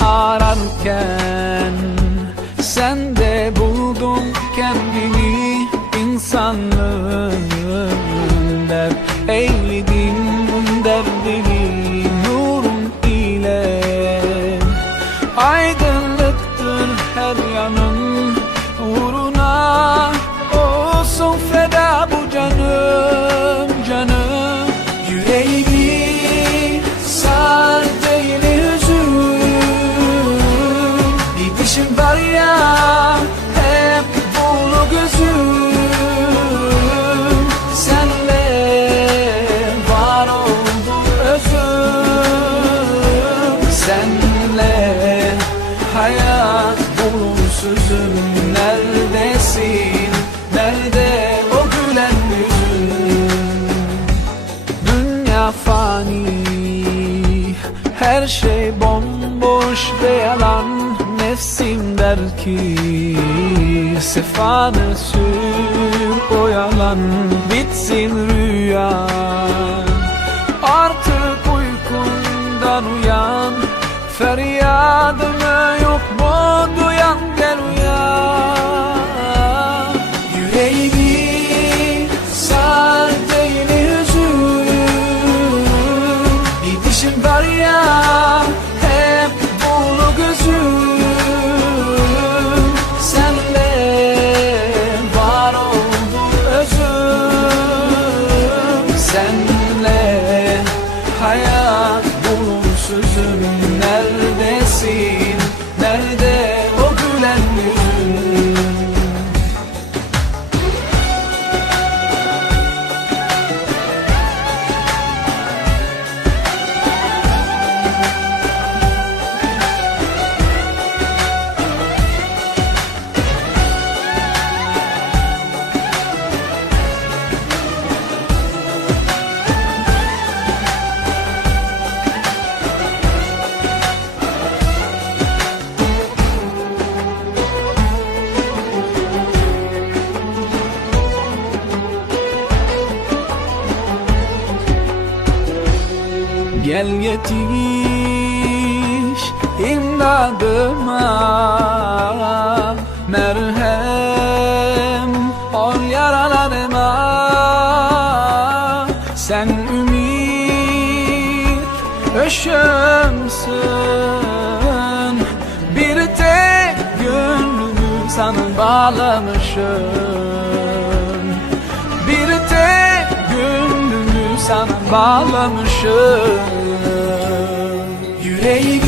ararken Sen de buldun kendini insanlığın bulunsuzum Neredesin? Nerede o gülen yüzün Dünya fani Her şey bomboş ve yalan. Nefsim der ki Sefanı sür o yalan Bitsin rüya. Artık uykundan uyan. Feryadımı yok mu duyan Yüreğimi sar değil Bir dişim var ya hep dolu gözüm. Senle var oldu özüm. Senle Gel yetiş imdadıma. Merhem ol yaralarıma. Sen ümit ışığımsın Bir tek gönlümü sana bağlamışım bağlamışım. Yüreğimi